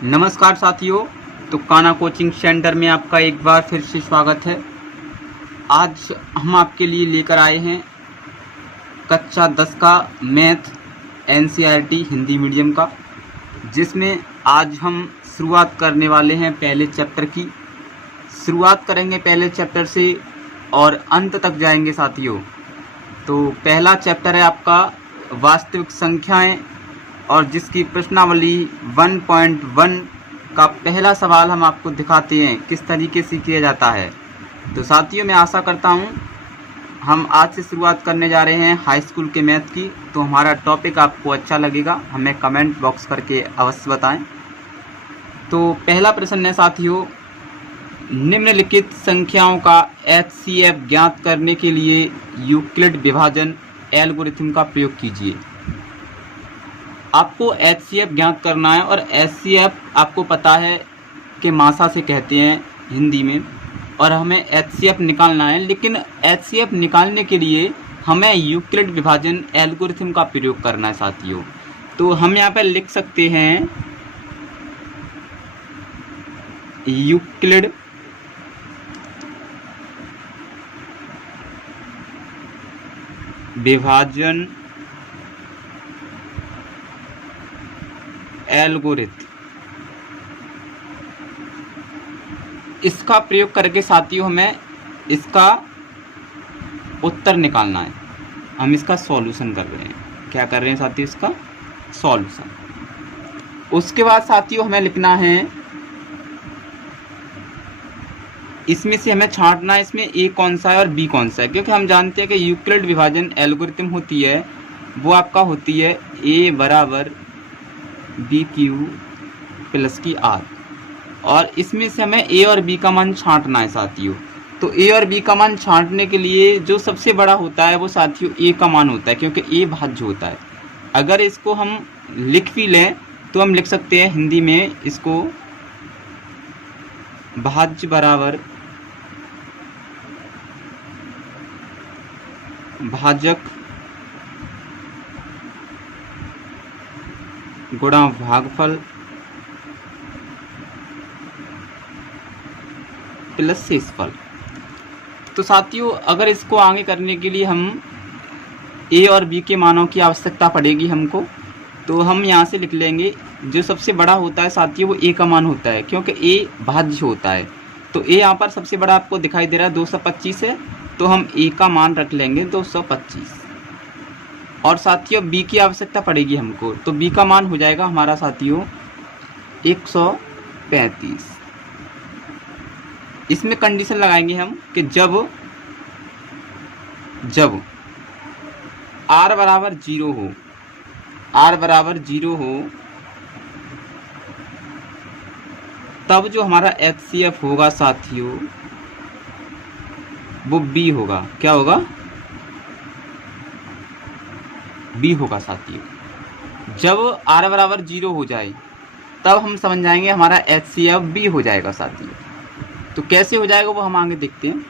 नमस्कार साथियों। तो काना कोचिंग सेंटर में आपका एक बार फिर से स्वागत है। आज हम आपके लिए लेकर आए हैं कक्षा 10 का मैथ एनसीईआरटी हिंदी मीडियम का, जिसमें आज हम शुरुआत करने वाले हैं पहले चैप्टर की। शुरुआत करेंगे पहले चैप्टर से और अंत तक जाएंगे साथियों। तो पहला चैप्टर है आपका वास्तविक संख्याएं, और जिसकी प्रश्नावली 1.1 का पहला सवाल हम आपको दिखाते हैं किस तरीके से किया जाता है। तो साथियों, मैं आशा करता हूं हम आज से शुरुआत करने जा रहे हैं हाई स्कूल के मैथ की, तो हमारा टॉपिक आपको अच्छा लगेगा, हमें कमेंट बॉक्स करके अवश्य बताएं। तो पहला प्रश्न है साथियों, निम्नलिखित संख्याओं का एचसीएफ ज्ञात करने के लिए यूक्लिड विभाजन एल्गोरिथम का प्रयोग कीजिए। आपको एचसीएफ ज्ञात करना है, और एचसीएफ आपको पता है कि मासा से कहते हैं हिंदी में, और हमें एचसीएफ निकालना है। लेकिन एचसीएफ निकालने के लिए हमें यूक्लिड विभाजन एल्गोरिथम का प्रयोग करना है साथियों। तो हम यहाँ पर लिख सकते हैं यूक्लिड विभाजन एल्गोरिथम। इसका प्रयोग करके साथियों हमें इसका उत्तर निकालना है। हम इसका सॉल्यूशन कर रहे हैं। क्या कर रहे हैं साथियों? इसका सॉल्यूशन। उसके बाद साथियों हमें लिखना है, इसमें से हमें छांटना है इसमें ए कौन सा है और बी कौन सा है, क्योंकि हम जानते हैं कि यूक्लिड विभाजन एल्गोरिथम होती है वो आपका होती है ए बराबर बी क्यू प्लस की आर, और इसमें से हमें ए और बी का मान छांटना है साथियों। तो ए और बी का मान छांटने के लिए जो सबसे बड़ा होता है वो साथियों ए का मान होता है, क्योंकि ए भाज्य होता है। अगर इसको हम लिख भी लें तो हम लिख सकते हैं हिंदी में इसको भाज्य बराबर भाजक गुणा भागफल प्लस शेषफल। तो साथियों अगर इसको आगे करने के लिए हम ए और बी के मानों की आवश्यकता पड़ेगी हमको, तो हम यहाँ से लिख लेंगे जो सबसे बड़ा होता है साथियों वो ए का मान होता है, क्योंकि ए भाज्य होता है। तो ए यहाँ पर सबसे बड़ा आपको दिखाई दे रहा है 225 है, तो हम ए का मान रख लेंगे 225। और साथियों बी की आवश्यकता पड़ेगी हमको, तो बी का मान हो जाएगा हमारा साथियों 135। इसमें कंडीशन लगाएंगे हम कि जब r बराबर 0 हो, r बराबर 0 हो, तब जो हमारा एचसीएफ होगा साथियों वो बी होगा। क्या होगा? बी होगा साथियों। जब r बराबर 0 हो जाए तब हम समझ जाएंगे हमारा एचसीएफ बी हो जाएगा साथियों। तो कैसे हो जाएगा वो हम आगे देखते हैं।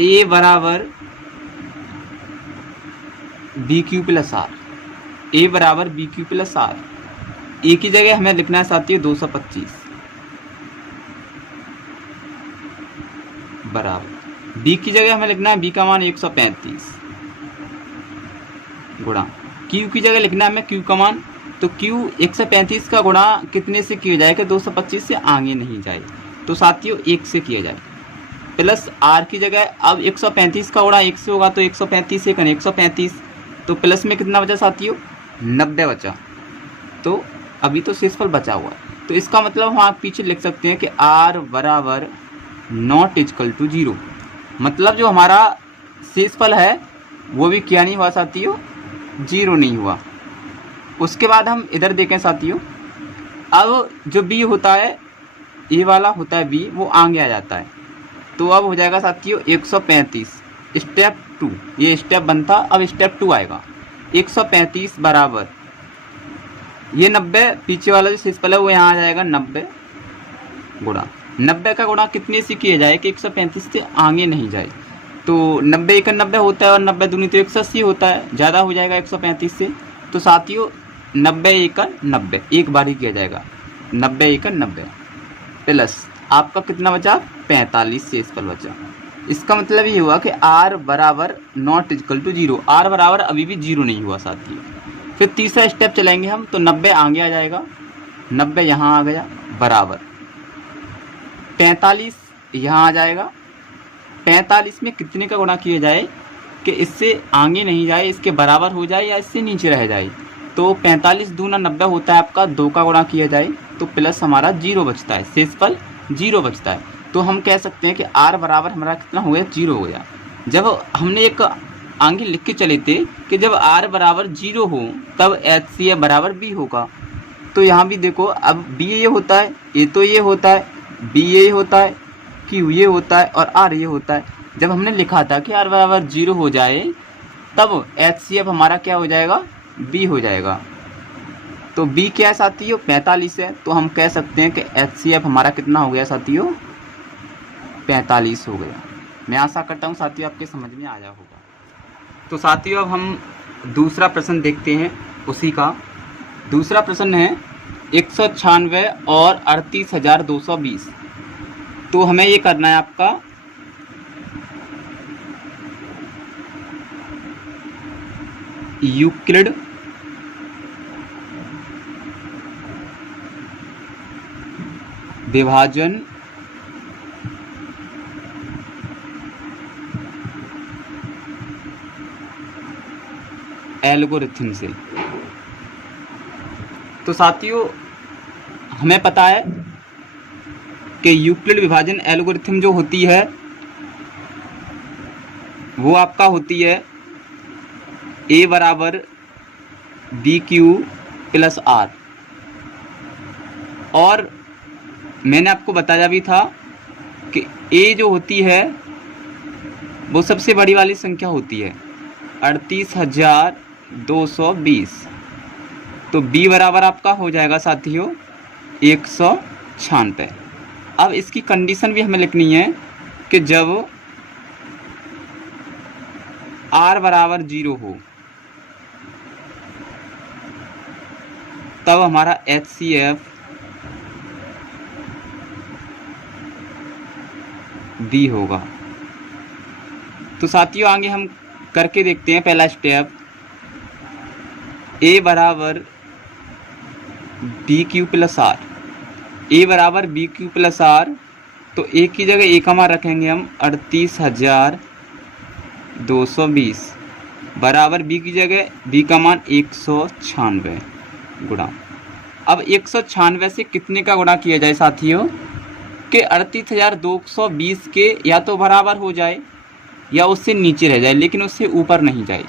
ए बराबर बी क्यू प्लस आर, ए बराबर बी क्यू प्लस आर। ए की जगह हमें लिखना है साथियों 225 बराबर बी की जगह हमें लिखना है बी का मान 135 गुणा क्यू की जगह लिखना है हमें क्यू का मान। तो क्यू 135 का गुणा कितने से किया जाए कि 225 से आगे नहीं जाए, तो साथियों 1 से किया जाए, प्लस आर की जगह अब 135 का गुणा 1 से होगा, तो 135 से करें 135, तो प्लस में कितना बचा साथियों 90 बचा। तो अभी तो शेषफल बचा हुआ है, तो इसका मतलब हम आप पीछे लिख सकते हैं कि r बराबर नॉट इक्वल टू 0। मतलब जो हमारा शेषफल है वो भी क्या नहीं हुआ साथियों, 0 नहीं हुआ। उसके बाद हम इधर देखें साथियों, अब जो b होता है ए वाला होता है b, वो आगे आ जाता है। तो अब हो जाएगा साथियों 135 स्टेप 2, ये स्टेप बनता, अब स्टेप 2 आएगा 135 बराबर ये 90, पीछे वाला जो शेषफल है वो यहाँ आ जाएगा 90 गुणा 90 का गुणा कितने से किया जाए कि 135 से आगे नहीं जाए। तो 90 91 होता है और 90 दूनी तो 180 होता है, ज़्यादा हो जाएगा 135 से। तो साथियों 90 एकड़ 90, एक बार ही किया जाएगा, 90 एकड़ 90 प्लस आपका कितना बचा 45 शेष पर बचा। इसका मतलब ये हुआ कि r बराबर नॉट इक्वल टू 0, r बराबर अभी भी 0 नहीं हुआ साथियों। फिर तीसरा स्टेप चलेंगे हम, तो 90 आगे आ जाएगा, 90 यहाँ आ गया बराबर 45 यहाँ आ जाएगा। 45 में कितने का गुणा किया जाए कि इससे आगे नहीं जाए, इसके बराबर हो जाए या इससे नीचे रह जाए। तो 45 दूना 90 होता है आपका, 2 का गुणा किया जाए तो प्लस हमारा 0 बचता है, शेषफल 0 बचता है। तो हम कह सकते हैं कि r बराबर हमारा कितना हो गया 0 हो गया। जब हमने एक आगे लिख के चले थे कि जब r बराबर 0 हो तब HCF बराबर b होगा। तो यहाँ भी देखो, अब b ये होता है, a तो ये होता है, b ये होता है, q ये होता है और r ये होता है। जब हमने लिखा था कि r बराबर 0 हो जाए तब HCF हमारा क्या हो जाएगा b हो जाएगा। तो b क्या है साथियों 45 है, तो हम कह सकते हैं कि HCF हमारा कितना हो गया साथियों 45 हो गया। मैं आशा करता हूँ साथियों आपके समझ में आया होगा। तो साथियों अब हम दूसरा प्रश्न देखते हैं। उसी का दूसरा प्रश्न है 196 और 38,220। तो हमें ये करना है आपका यूक्लिड विभाजन एल्गोरिथम से। तो साथियों हमें पता है कि यूक्लिड विभाजन एल्गोरिथम जो होती है वो आपका होती है a बराबर BQ प्लस R। और मैंने आपको बताया भी था कि a जो होती है वो सबसे बड़ी वाली संख्या होती है 38,220। तो b बराबर आपका हो जाएगा साथियों 196। अब इसकी कंडीशन भी हमें लिखनी है कि जब r बराबर 0 हो तब हमारा HCF b होगा। तो साथियों आगे हम करके देखते हैं। पहला स्टेप a बराबर BQ प्लस R, a बराबर BQ प्लस R। तो a की जगह a का मान रखेंगे हम 38,220 बराबर b की जगह b का मान 196 गुणा। अब 196 से कितने का गुणा किया जाए साथियों कि 38,220 के या तो बराबर हो जाए या उससे नीचे रह जाए, लेकिन उससे ऊपर नहीं जाए।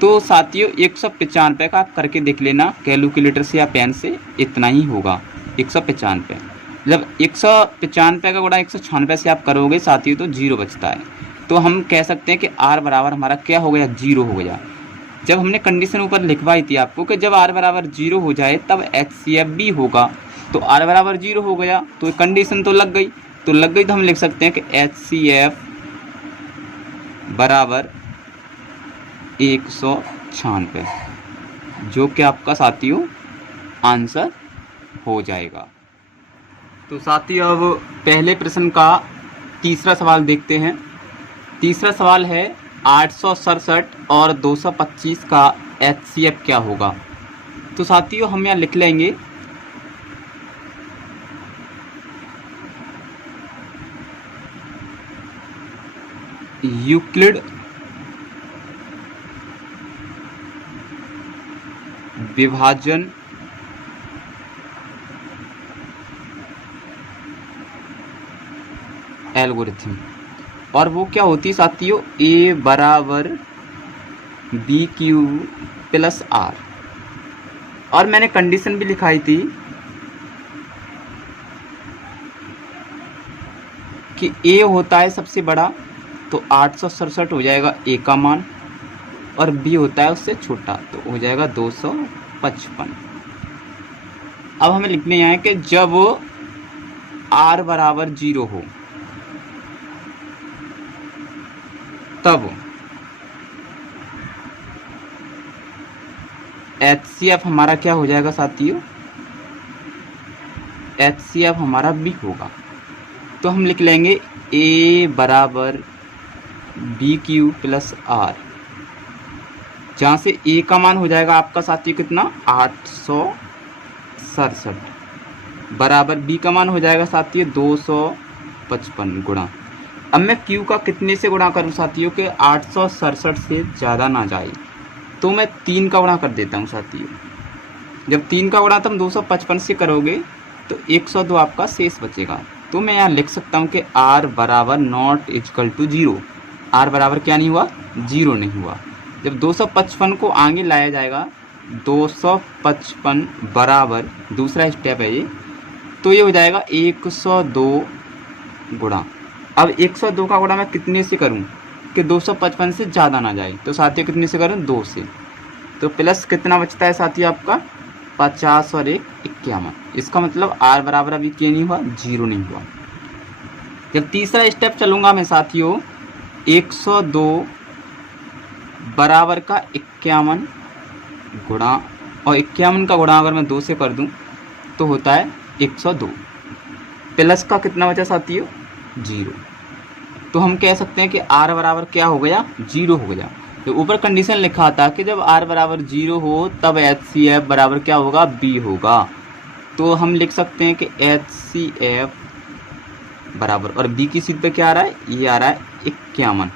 तो साथियों 195 का आप करके देख लेना कैलकुलेटर से या पेन से, इतना ही होगा 195। जब 195 का गुणा 196 से आप करोगे साथियों तो 0 बचता है। तो हम कह सकते हैं कि r बराबर हमारा क्या हो गया 0 हो गया। जब हमने कंडीशन ऊपर लिखवाई थी आपको कि जब r बराबर 0 हो जाए तब HCF b होगा। तो r बराबर 0 हो गया तो कंडीशन तो लग गई, तो हम लिख सकते हैं कि HCF बराबर 196, जो कि आपका साथियों आंसर हो जाएगा। तो साथियों अब पहले प्रश्न का तीसरा सवाल देखते हैं। तीसरा सवाल है 867 और 225 का HCF क्या होगा। तो साथियों हम यहाँ लिख लेंगे यूक्लिड विभाजन एल्गोरिथम। और वो क्या होती है साथियों a बराबर BQ प्लस R। और मैंने कंडीशन भी लिखाई थी कि a होता है सबसे बड़ा, तो 867 हो जाएगा a का मान, और b होता है उससे छोटा तो हो जाएगा 255। अब हमें लिखने हैं कि जब r बराबर 0 हो तब HCF हमारा क्या हो जाएगा साथियों, HCF हमारा B होगा। तो हम लिख लेंगे A बराबर BQ प्लस R, जहाँ से A का मान हो जाएगा आपका साथियों कितना 867 बराबर B का मान हो जाएगा साथियों 255 गुणा। अब मैं Q का कितने से गुणा करूँ साथियों के 867 से ज़्यादा ना जाए, तो मैं 3 का गुणा कर देता हूँ साथियों। जब 3 का गुणा तुम 255 से करोगे तो 102 आपका शेष बचेगा। तो मैं यहाँ लिख सकता हूँ कि R बराबर नॉट इजकल टू 0। R बराबर क्या नहीं हुआ, 0 नहीं हुआ। जब 255 को आगे लाया जाएगा, 255 बराबर दूसरा स्टेप है ये, तो ये हो जाएगा 102 गुणा। अब 102 का गुणा मैं कितने से करूं कि 255 से ज़्यादा ना जाए, तो साथियों कितने से करूं 2 से। तो प्लस कितना बचता है साथियों आपका 50 और 1 51। इसका मतलब R बराबर अभी क्या नहीं हुआ, 0 नहीं हुआ। जब तीसरा स्टेप चलूँगा मैं साथियों, 102 बराबर का 51 गुणा, और 51 का गुणा अगर मैं 2 से कर दूं तो होता है 102। प्लस का कितना बचा साथियों 0। तो हम कह सकते हैं कि R बराबर क्या हो गया 0 हो गया। तो ऊपर कंडीशन लिखा था कि जब R बराबर 0 हो तब HCF बराबर क्या होगा B होगा। तो हम लिख सकते हैं कि HCF बराबर, और B की सीट पे क्या आ रहा है, ये आ रहा है 51।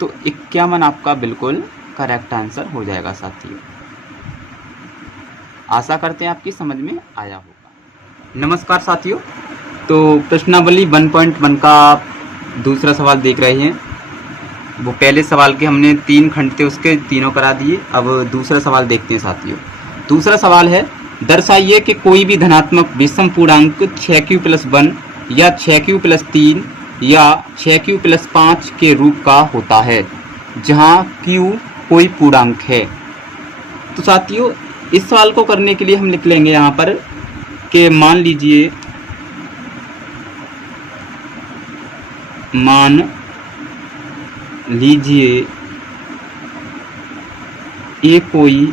तो 51 आपका बिल्कुल करेक्ट आंसर हो जाएगा साथियों। आशा करते हैं आपकी समझ में आया होगा। नमस्कार साथियों, तो प्रश्नावली 1.1 का आप दूसरा सवाल देख रहे हैं। वो पहले सवाल के हमने 3 खंड थे, उसके तीनों करा दिए। अब दूसरा सवाल देखते हैं साथियों। दूसरा सवाल है, दर्शाइए कि कोई भी धनात्मक विषम पूर्णांक 6q + 1 या 6q + 3 या 6q + 5 के रूप का होता है, जहां q कोई पूर्णांक है। तो साथियों इस सवाल को करने के लिए हम लिख लेंगे यहाँ पर कि मान लीजिए ये कोई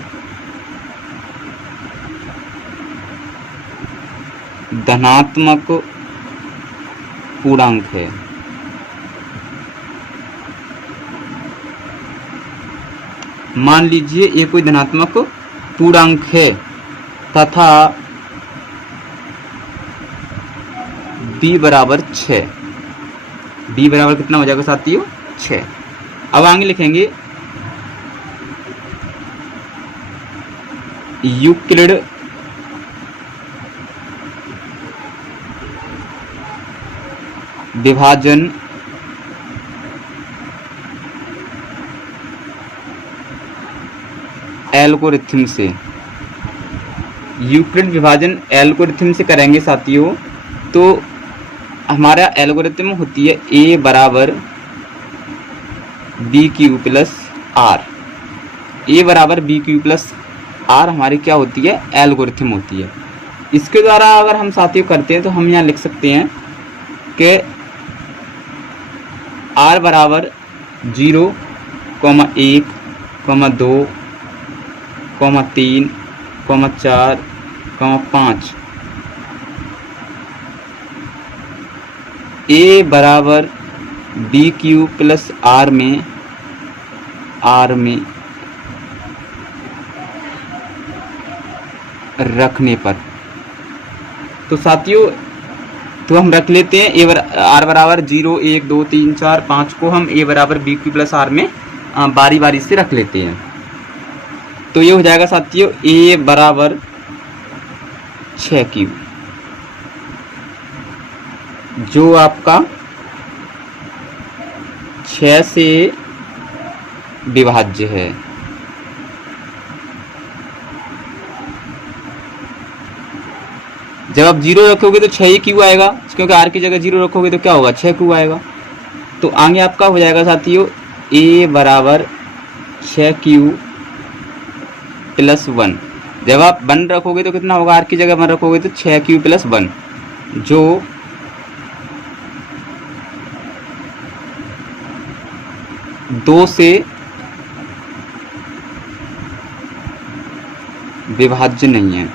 धनात्मक पूर्णांक है। मान लीजिए ये कोई धनात्मक पूर्णांक है तथा b बराबर 6। b बराबर कितना हो जाएगा साथियों 6। अब आगे लिखेंगे यूक्लिड विभाजन एल्गोरिथम से, यूक्लिड विभाजन एल्गोरिथम से करेंगे साथियों। तो हमारा एल्गोरिथम होती है a बराबर BQ + R। a बराबर BQ + R हमारी क्या होती है एल्गोरिथम होती है। इसके द्वारा अगर हम साथियों करते हैं तो हम यहाँ लिख सकते हैं कि R बराबर 0, 1, 2, 3, 4, 5। a बराबर BQ + R में रखने पर, तो साथियों तो हम रख लेते हैं R बराबर 0, 1, 2, 3, 4, 5 को हम a बराबर BQ + R में बारी बारी से रख लेते हैं। तो ये हो जाएगा साथियों a बराबर 6q, जो आपका 6 से विभाज्य है। जब आप 0 रखोगे तो 6 ही क्यू आएगा, क्योंकि r की जगह 0 रखोगे तो क्या होगा 6q आएगा। तो आगे आपका हो जाएगा साथियों a बराबर 6q + 1। जब आप 1 रखोगे तो कितना होगा, r की जगह 1 रखोगे तो 6q + 1, जो 2 से विभाज्य नहीं है।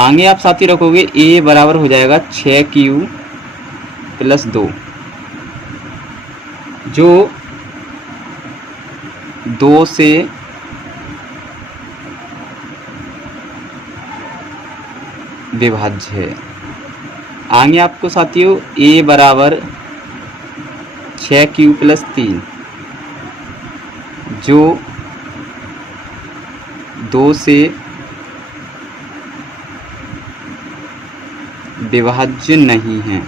आगे आप साथी रखोगे a बराबर हो जाएगा 6q प्लस 2, जो 2 से विभाज्य है। आगे आपको साथियों a बराबर 6q प्लस 3, जो 2 से विभाज्य नहीं है।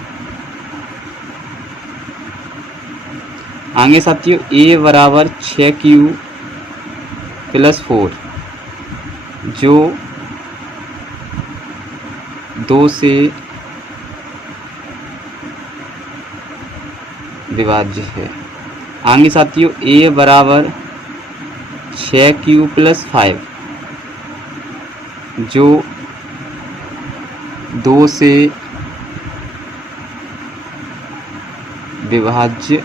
आगे साथियों a बराबर 6q प्लस 4, जो 2 से विभाज्य है। आगे साथियों a बराबर 6q प्लस 5, जो 2 से विभाज्य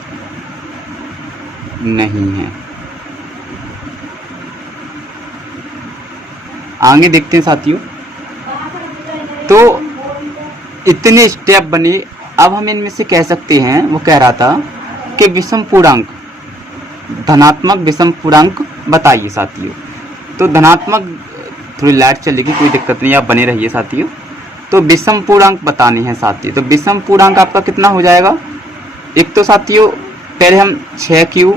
नहीं है। आगे देखते हैं साथियों। तो इतने स्टेप बने। अब हम इनमें से कह सकते हैं, वो कह रहा था कि विषम पूर्णांक, धनात्मक विषम पूर्णांक बताइए साथियों। तो धनात्मक, थोड़ी लाइट चलेगी, कोई दिक्कत नहीं, आप बने रहिए साथियों। तो विषम पूर्णांक बताने हैं साथियों। तो विषम पूर्णांक आपका कितना हो जाएगा? एक तो साथियों पहले हम 6q,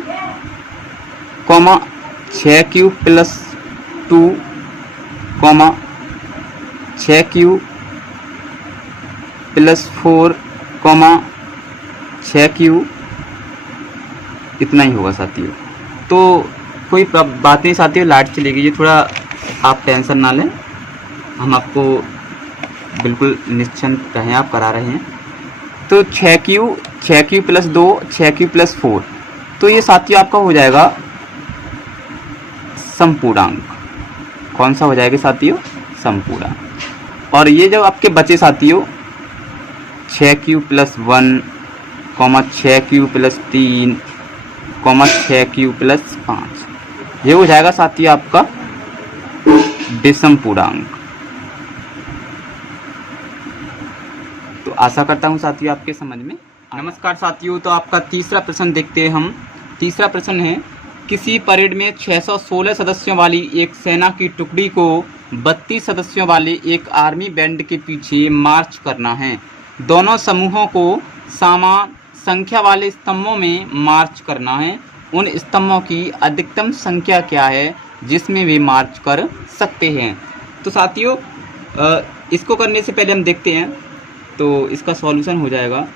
6q plus 2, 6q plus 4, 6q, इतना ही होगा साथियों। तो कोई बात नहीं साथियों, लाइट चलेगी, ये थोड़ा आप टेंशन ना लें, हम आपको बिल्कुल निश्चिंत रहें, आप करा रहे हैं। तो 6q प्लस 2, 6q प्लस 4, तो ये साथियों आपका हो जाएगा समपूर्णांक। कौन सा हो जाएगा साथियों? समपूर्णांक। और ये जब आपके बचे साथियों 6q plus 1, 6q plus 3, 6q plus 5, ये हो जाएगा साथियों आपका विषम पूर्णांक। तो आशा करता हूँ साथियों आपके समझ में। नमस्कार साथियों, तो आपका तीसरा प्रश्न देखते हैं हम। तीसरा प्रश्न है, किसी परेड में 616 सदस्यों वाली एक सेना की टुकड़ी को 32 सदस्यों वाले एक आर्मी बैंड के पीछे मार्च करना है। दोनों समूहों को समान संख्या वाले स्तंभों में मार्च करना है। उन स्तंभों की अधिकतम संख्या क्या है जिसमें वे मार्च कर सकते हैं? तो साथियों इसको करने से पहले हम देखते हैं, तो इसका सॉल्यूशन हो जाएगा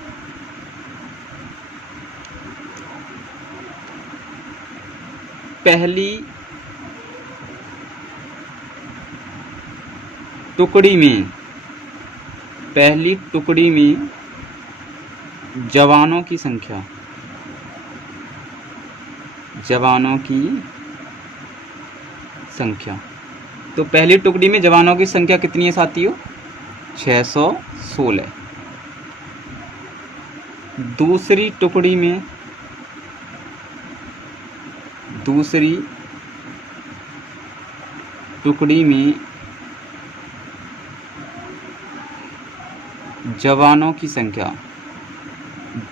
पहली टुकड़ी में जवानों की संख्या, तो पहली टुकड़ी में जवानों की संख्या कितनी है साथियों? 616। दूसरी टुकड़ी में जवानों की संख्या,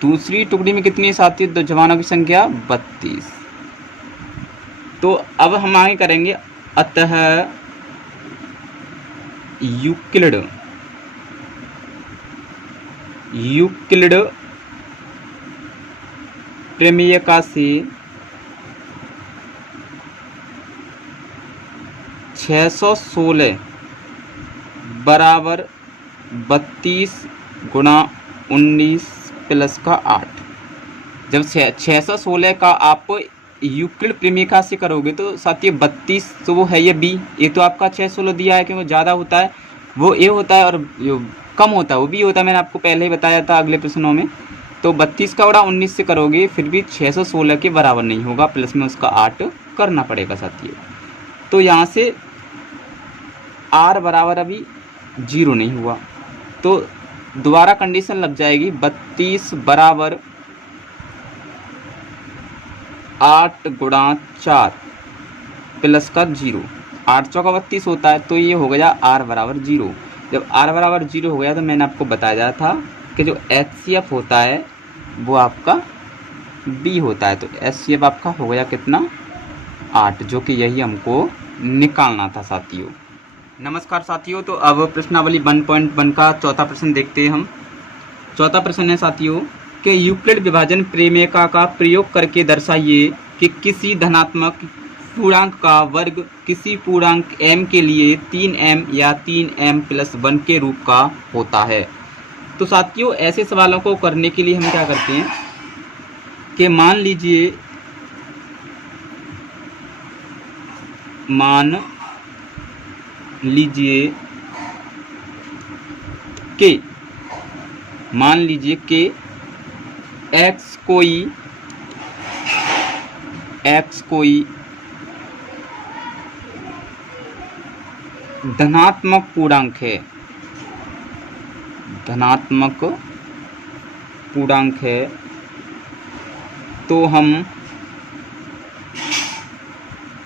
दूसरी टुकड़ी में कितनी है साथियों? तो जवानों की संख्या 32। तो अब हम आगे करेंगे, अतः यूक्लिड प्रमेयिका से 616 बराबर 32 गुणा 19 प्लस का 8। जब 616 का आप यूक्लिड प्रमेयिका से करोगे तो साथियों 32, तो वो है ये बी, ये तो आपका 616 दिया है क्योंकि ज़्यादा होता है वो ए होता है, और जो कम होता है वो बी होता है। मैंने आपको पहले ही बताया था अगले प्रश्नों में। तो 32 का बड़ा 19 से करोगे फिर भी 616 के बराबर नहीं होगा, प्लस में उसका 8 करना पड़ेगा साथियों। तो यहाँ से आर बराबर अभी 0 नहीं हुआ, तो दोबारा कंडीशन लग जाएगी 32 बराबर 8 गुणा 4 प्लस का 0, 8 चौका 32 होता है, तो ये हो गया r बराबर 0। जब r बराबर 0 हो गया तो मैंने आपको बताया था कि जो HCF होता है वो आपका B होता है, तो HCF आपका हो गया कितना 8, जो कि यही हमको निकालना था साथियों। नमस्कार साथियों, तो अब प्रश्नावली 1.1 का चौथा प्रश्न देखते हैं हम। चौथा प्रश्न है साथियों कि यूक्लिड विभाजन प्रमेय का प्रयोग करके दर्शाइए कि किसी धनात्मक पूर्णांक का वर्ग किसी पूर्णांक m के लिए 3m या 3m + 1 के रूप का होता है। तो साथियों ऐसे सवालों को करने के लिए हम क्या करते हैं कि मान लीजिए कि x कोई धनात्मक पूर्णांक है, तो हम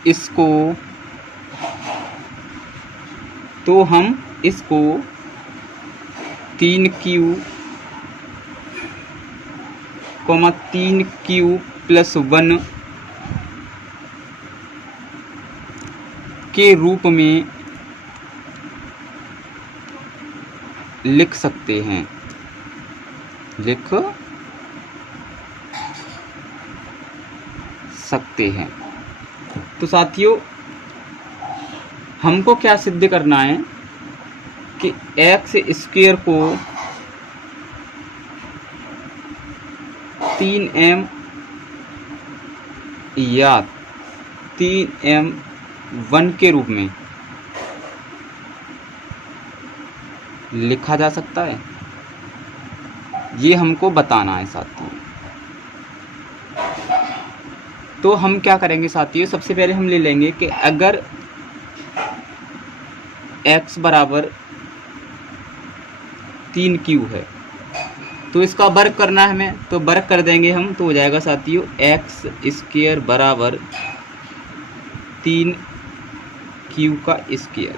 इसको 3q, 3q + 1 के रूप में लिख सकते हैं। तो साथियों हमको क्या सिद्ध करना है कि x² को 3m या 3m1 के रूप में लिखा जा सकता है, ये हमको बताना है साथियों। तो हम क्या करेंगे साथियों, सबसे पहले हम ले लेंगे कि अगर x बराबर 3q है तो इसका वर्ग करना है हमें, तो वर्ग कर देंगे हम, तो हो जाएगा साथियों x² बराबर 3q का स्क्वायर।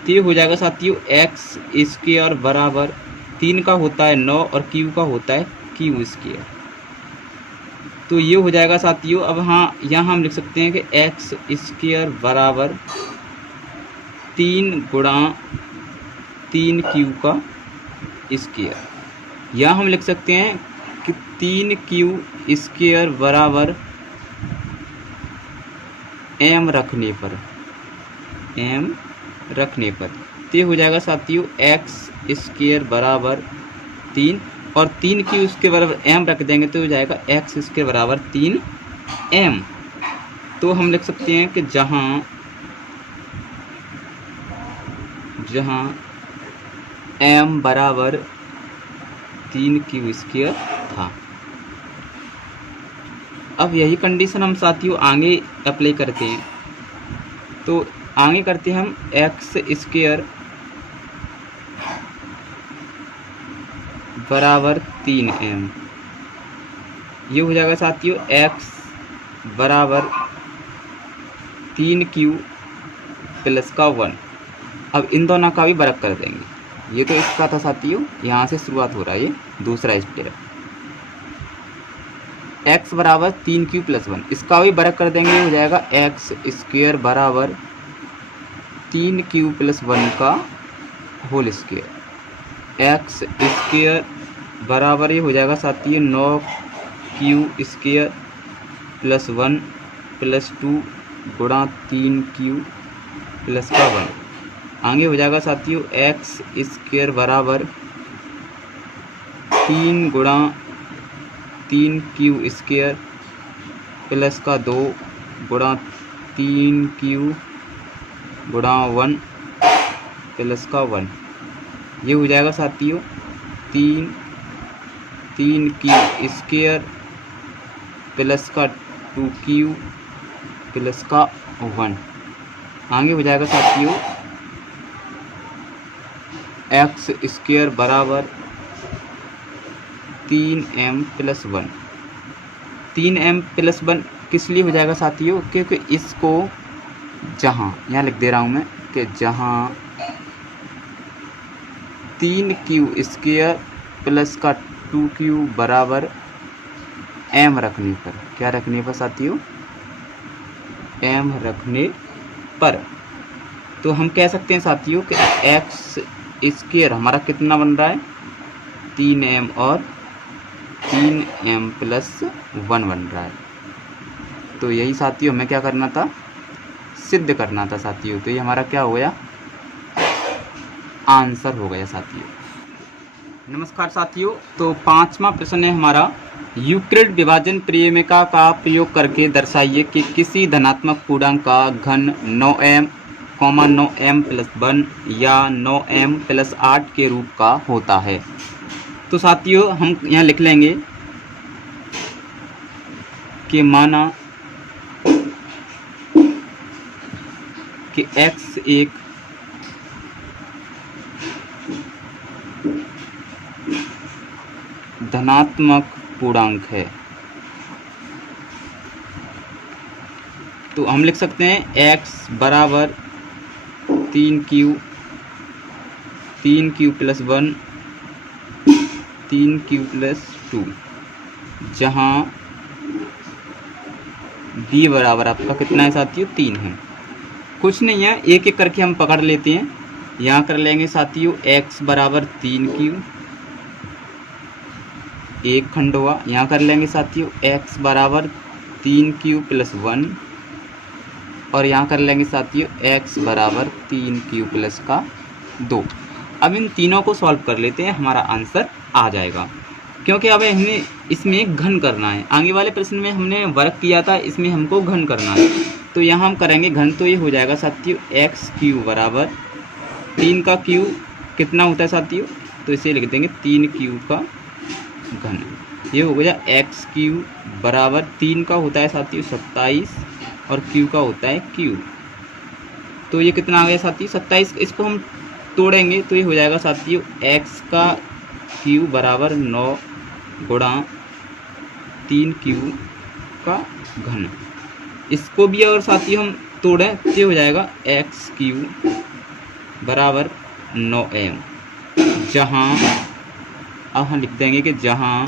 तो ये हो जाएगा साथियों x² बराबर 3 का होता है 9 और q का होता है q²। तो ये हो जाएगा साथियों। अब हाँ, यहाँ हम लिख सकते हैं कि x² बराबर 3 गुणा 3q का स्क्वायर। यहाँ हम लिख सकते हैं कि 3q² बराबर m रखने पर तो हो जाएगा साथियों x² बराबर 3 और 3q उसके बराबर m रख देंगे तो हो जाएगा x² बराबर 3m। तो हम लिख सकते हैं कि जहाँ m बराबर 3q² था। अब यही कंडीशन हम साथियों आगे अप्लाई करते हैं। तो आगे करते हैं हम x² बराबर 3m। ये हो जाएगा साथियों x बराबर 3q + का 1। अब इन दोनों का भी वर्ग कर देंगे। ये तो इसका था साथियों, यहाँ से शुरुआत हो रहा है, ये दूसरा स्टेप। x बराबर 3q + 1, इसका भी वर्ग कर देंगे, हो जाएगा x² बराबर 3q + 1 का होल स्क्वायर। x² बराबर ये हो जाएगा साथियों 9q² + 1 + 2 गुणा 3q + का 1। आगे हो जाएगा साथियों x² बराबर 3 गुणा 3q² + का 2 गुणा 3q गुणा 1 + का 1। ये हो जाएगा साथियों 3q² + का 2q + का 1। आगे हो जाएगा साथियों x² बराबर 3m + 1। 3m प्लस 1 किस लिए हो जाएगा साथियों, क्योंकि इसको जहाँ यहाँ लिख दे रहा हूँ मैं कि जहाँ 3q स्क्वायर प्लस का 2q बराबर m रखने पर, क्या रखने पर साथियों, m रखने पर, तो हम कह सकते हैं साथियों कि x स्क्वायर हमारा कितना बन रहा है, 3m और 3m प्लस 1 बन रहा है। तो यही साथियों हमें क्या करना था, सिद्ध करना था साथियों। तो ये हमारा क्या हो गया, आंसर हो गया साथियों। नमस्कार साथियों, तो 5वां प्रश्न है हमारा, यूक्लिड विभाजन प्रेमिका का प्रयोग करके दर्शाइए कि किसी धनात्मक पूर्णांक का घन 9m, 9m प्लस 1 या 9m प्लस 8 के रूप का होता है। तो साथियों हम यहाँ लिख लेंगे कि माना कि x एक धनात्मक पूर्णांक है, तो हम लिख सकते हैं x बराबर 3q प्लस 1, 3q प्लस 2, जहाँ b बराबर आपका कितना है साथियों, 3 है। कुछ नहीं है, एक एक करके हम पकड़ लेते हैं। यहाँ कर लेंगे साथियों x बराबर 3q, एक खंड हुआ। यहाँ कर लेंगे साथियों x बराबर 3q प्लस 1 और यहाँ कर लेंगे साथियों x बराबर 3q प्लस का 2। अब इन तीनों को सॉल्व कर लेते हैं, हमारा आंसर आ जाएगा, क्योंकि अब हमें इसमें घन करना है। आगे वाले प्रश्न में हमने वर्क किया था, इसमें हमको घन करना है, तो यहाँ हम करेंगे घन। तो ये हो जाएगा साथियों एक्स क्यू बराबर 3 का क्यू कितना होता है साथियों, तो इसे लिख देंगे 3q का घन। ये हो गया एक्स क्यू बराबर 3 का होता है साथियों 27 और q का होता है q, तो ये कितना आ गया साथियों 27। इसको हम तोड़ेंगे तो ये हो जाएगा साथियों x का q बराबर 9 गुणा 3q का घन। इसको भी और साथियों हम तोड़ें तो ये हो जाएगा एक्स क्यू बराबर 9m, जहाँ अब हम लिख देंगे कि जहाँ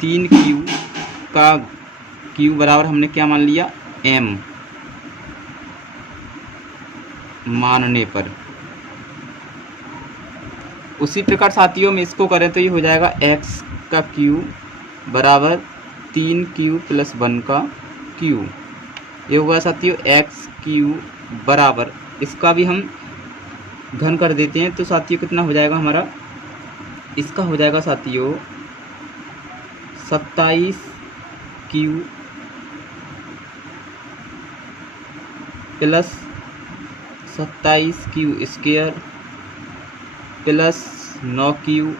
3q का q बराबर हमने क्या मान लिया, m मानने पर। उसी प्रकार साथियों में इसको करें तो ये हो जाएगा x का q बराबर 3q प्लस 1 का q। ये होगा साथियों एक्स क्यू बराबर, इसका भी हम घन कर देते हैं तो साथियों कितना हो जाएगा हमारा, इसका हो जाएगा साथियों 27q plus 27q square plus 9q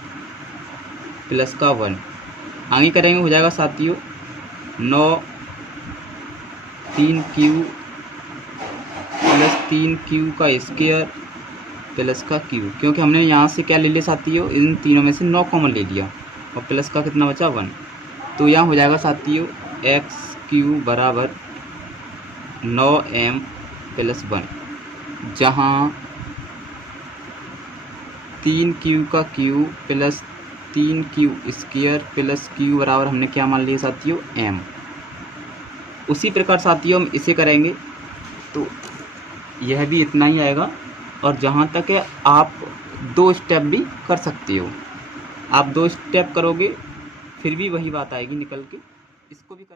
plus का 1। आगे करेंगे हो जाएगा साथियों 9 3q प्लस 3q का स्क्वायर प्लस का q, क्योंकि हमने यहाँ से क्या ले लिया साथियों, इन तीनों में से 9 कॉमन ले लिया और प्लस का कितना बचा 1। तो यहाँ हो जाएगा साथियों एक्स क्यू बराबर 9m प्लस 1, जहाँ 3q का q plus 3q square plus q बराबर हमने क्या मान लिया साथियों m। उसी प्रकार साथियों हम इसे करेंगे तो यह भी इतना ही आएगा, और जहाँ तक है आप 2 स्टेप भी कर सकते हो। आप 2 स्टेप करोगे फिर भी वही बात आएगी निकल के, इसको भी कर